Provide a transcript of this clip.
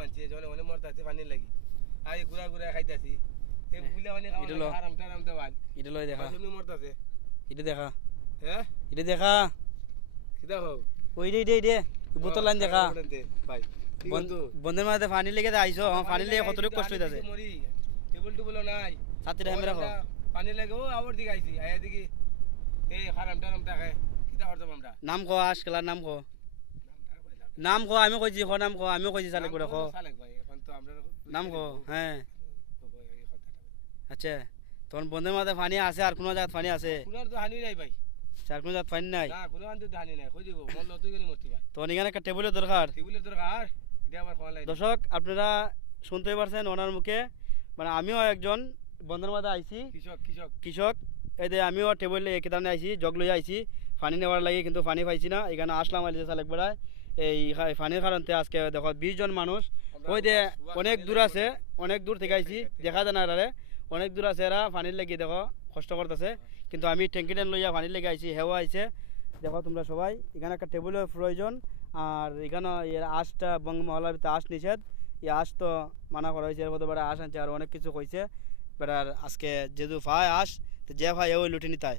মানছে জনে অনেক মরতাছে পানির লাগি। আর গুড়া গুড়া খাইতাছি। লই দেখা। বোতল লাইন দেখা। বন্ধের মাঝে পানি লেগে আইছো পানি লেগে কতটুকু কষ্ট হইতাছে টেবল টেবল নাই। ছাতিটা হেমে রাখো পানি লাগে ও আবার দিকে আইছি আয়া দিকে এই হারাম টারাম দেখে কিতা করতাম আমরা নাম কো আশ খেলার নাম কো। নাম কো আমি কইছি খ নাম কো আমি কইছি চালে করে কো সালেক ভাই এখন তো আমরা নাম কো হ্যাঁ। আচ্ছা তখন বন্ধের মাঝে পানি আছে আর কোনো জায়গায় পানি আছে কুলার তো হানি নাই ভাই আর কোনো জায়গায় পানি নাই তখন এখানে একটা টেবিলের দরকার দর্শক আপনারা শুনতে পারছেন ওনার মুখে মানে আমিও একজন বন্ধের মাঝে আইছি কৃষক কৃষক কৃষক এই যে আমিও টেবিল কেদানে আইছি জগ লই আইছি পানি নেওয়ার লাগে কিন্তু পানি পাইছি না এখানে আসলাম আইলে চালেক বেড়ায় এই পানির কারণে আজকে দেখো বিশ জন মানুষ। ওই যে অনেক দূর আছে অনেক দূর থেকে আইছি দেখা যায় না এরারে। অনেক দূর আছে এরা পানির লাগি দেখো কষ্ট করতেছে। কিন্তু আমি ট্যাঙ্কি টেন লইয়া পানির লেগে আইছি হেওয়া আইছে। দেখো তোমরা সবাই এখানে একটা টেবিলের প্রয়োজন। আর এখানে এর আঁশটা বঙ্গমহলার ভিতরে আঁশ নিষেধ। এই আঁশ তো মানা করা হয়েছে এর মধ্যে বেড়া আঁশ আনছে আর অনেক কিছু কইছে। বেড়ার আজকে যেহেতু ভাই আস তো যে ভাই ওই লুটে নিতায়।